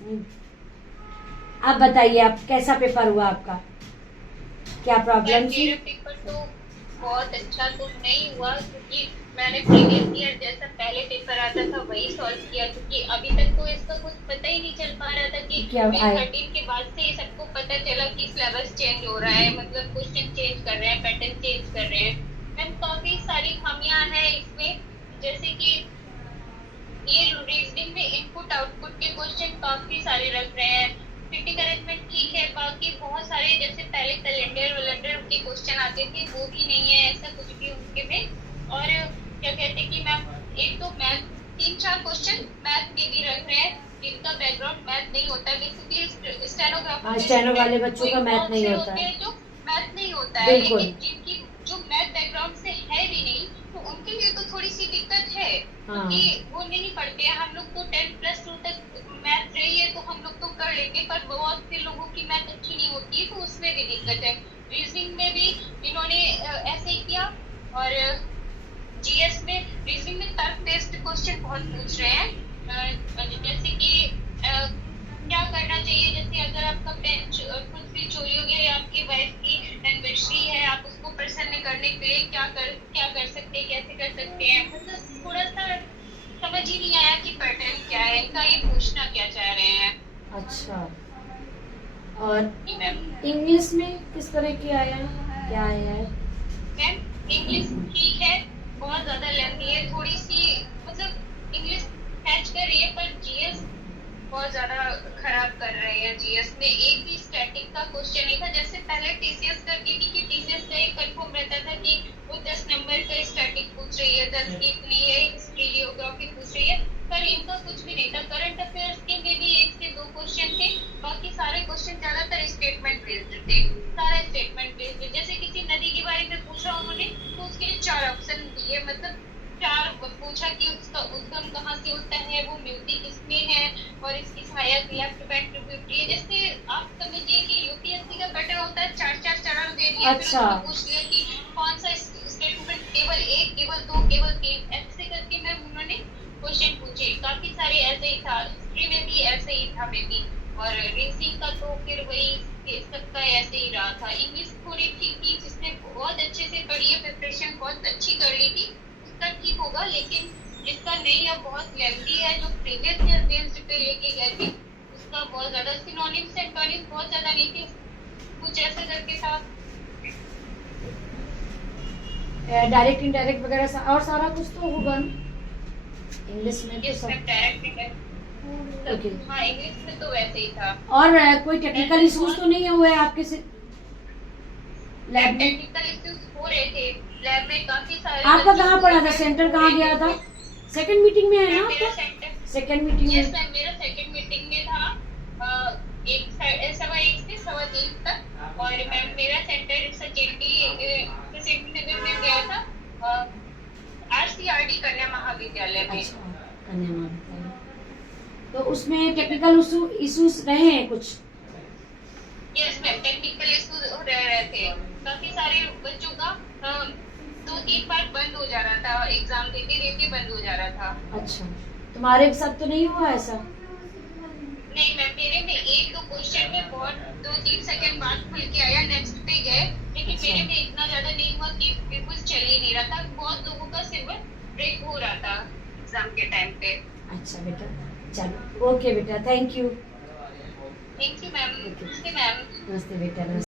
हम्म। आप बताइए, आप कैसा पेपर हुआ आपका, क्या प्रॉब्लम थी? मेरा पेपर तो बहुत अच्छा तो नहीं हुआ, क्योंकि मैंने प्रीवियस ईयर जैसा पहले पेपर आता था वही सॉल्व किया, क्योंकि अभी तक तो इसका कुछ पता ही नहीं चल पा रहा था कि क्या May आए? 13 के बाद से ही सबको पता चला कि सिलेबस चेंज हो रहा है, मतलब क्वेश्चन चेंज कर रहे हैं, पैटर्न चेंज कर रहे हैं। एंड काफी सारी खामियां हैं इसमें, जैसे कि ये रीजनिंग में इनपुट आउटपुट के क्वेश्चन काफी सारे रख रहे हैं। क्रिटिकल अरेंजमेंट ठीक है, बाकी बहुत सारे जैसे पहले कैलेंडर वैलेंडर के क्वेश्चन आते थे वो भी नहीं है ऐसा कुछ भी उनके में। और क्या कहते हैं कि मैम एक तो मैथ 3-4 क्वेश्चन मैथ के भी रख रहे हैं जिनका बैकग्राउंड मैथ नहीं होता। बेसिकली स्टेनोग्राफर हाँ, के स्टेनो वाले स्टूडेंट बच्चों कोई का मैथ बहुत नहीं से होता होते है। हैं जो मैथ नहीं होता है, बिल्कुल। लेकिन जिनकी जो मैथ बैकग्राउंड से है भी नहीं, तो उनके लिए तो थोड़ी सी दिक्कत है, हाँ। क्योंकि वो नहीं पढ़ते हैं। हम लोग तो 10+2 तक मैथ रही है तो हम लोग तो कर लेंगे, पर बहुत से लोगों की मैथ अच्छी नहीं होती है तो उसमें भी दिक्कत है। रीजनिंग में भी इन्होंने ऐसे ही किया। और जीएस में रीजनिंग में तर्क बेस्ड क्वेश्चन बहुत पूछ रहे हैं। जैसे कि क्या करना चाहिए, जैसे अगर आपका पेन खुद से चोरी हो गया या आपकी वाइफ की एनिवर्सरी है, आप उसको प्रसन्न करने के लिए क्या कर सकते हैं, कैसे कर सकते हैं, मतलब थोड़ा सा समझ ही नहीं आया कि पैटर्न क्या है इनका, ये पूछना क्या चाह रहे हैं। अच्छा। और जी मैम। इंग्लिश में किस तरह की आया, क्या आया है? मैम इंग्लिश ठीक है, बहुत ज्यादा लेंथी है थोड़ी सी, मतलब इंग्लिश कैच कर रही है, पर जीएस बहुत ज्यादा खराब कर रहे हैं। जीएस में एक भी स्टैटिक का क्वेश्चन नहीं था, जैसे पहले टीसीएस करती थी कि टीसीएस का एक कंफर्म रहता था कि वो 10 नंबर का स्टैटिक पूछ रही है, 10 की इतनी है, हिस्ट्री जियोग्राफी पूछ रही है, पर इनका कुछ भी नहीं था। करंट अफेयर्स के में भी 1 से 2 क्वेश्चन थे, बाकी सारे क्वेश्चन ज्यादातर स्टेटमेंट बेस्ड थे, सारा स्टेटमेंट बेस्ड। जैसे किसी नदी के बारे में पूछा उन्होंने तो उसके लिए 4 ऑप्शन दिए, मतलब 4 पूछा कि उसका उद्गम कहाँ से होता है, वो मिलती किसमें है, और इसकी सहायक लेफ्ट बैंक ट्रिब्यूटरी है। जैसे आप समझिए कि यूपीएससी का पैटर्न होता है, 4-4 चरण दे दिए, फिर अच्छा। उसको पूछ लिया कि कौन सा स्टेटमेंट केवल 1, केवल 2, केवल 3, ऐसे करके मैम उन्होंने क्वेश्चन पूछे। काफी सारे ऐसे ही था, हिस्ट्री में भी ऐसे ही था मे बी, और रीजनिंग का तो फिर वही सबका ऐसे ही रहा था। इंग्लिश थोड़ी ठीक थी, जिसने बहुत अच्छे से पढ़ी है, प्रिपरेशन बहुत अच्छी कर ली थी, उसका ठीक होगा। लेकिन जिसका नहीं है, बहुत लेंथी है, जो प्रीवियस ईयर बेस्ड पे लेके गए थे उसका बहुत ज्यादा सिनोनिम्स एंटोनिम्स बहुत ज्यादा नहीं थे, कुछ ऐसे करके था। डायरेक्ट इनडायरेक्ट वगैरह और सारा कुछ तो होगा ना इंग्लिश में तो जिस सब। में डायरेक्ट ओके। हाँ इंग्लिश में तो वैसे ही था। और कोई टेक्निकल इश्यूज तो नहीं हुए आपके से लैब में? टेक्निकल इश्यूज हो रहे थे लैब में, काफी सारे आपका बच्चों कहाँ को पड़ा था, सेंटर कहाँ गया था? सेकंड मीटिंग में है ना मेरा आपका? सेंटर, सेकंड मीटिंग यस में। मैम, मेरा सेकंड मीटिंग में था। 1:15 से 1:15 तक, और मैम मेरा सेंटर सचिन नगर में गया था, आरसीआरडी कन्या महाविद्यालय में। अच्छा, कन्या महाविद्यालय। तो उसमें टेक्निकल इश्यूज रहे हैं कुछ? यस मैम, टेक्निकल इश्यूज रह रहे थे, काफी सारे बच्चों का 2-3 बार बंद हो जा रहा था, एग्जाम देते देते बंद हो जा रहा था। अच्छा, तुम्हारे साथ तो नहीं हुआ ऐसा? नहीं मैम, मेरे में 1-2 क्वेश्चन में बहुत 2-3 सेकंड बाद खुल के आया, नेक्स्ट पे गए, लेकिन अच्छा। मेरे में इतना ज्यादा नहीं हुआ कि बिल्कुल चल ही नहीं रहा था। बहुत लोगों का सिर्फ ब्रेक हो रहा था एग्जाम के टाइम पे। अच्छा बेटा, चलो ओके बेटा, thank you. Thank you ma'am. Okay, नमस्ते मैम। नमस्ते बेटा, नमस्ते।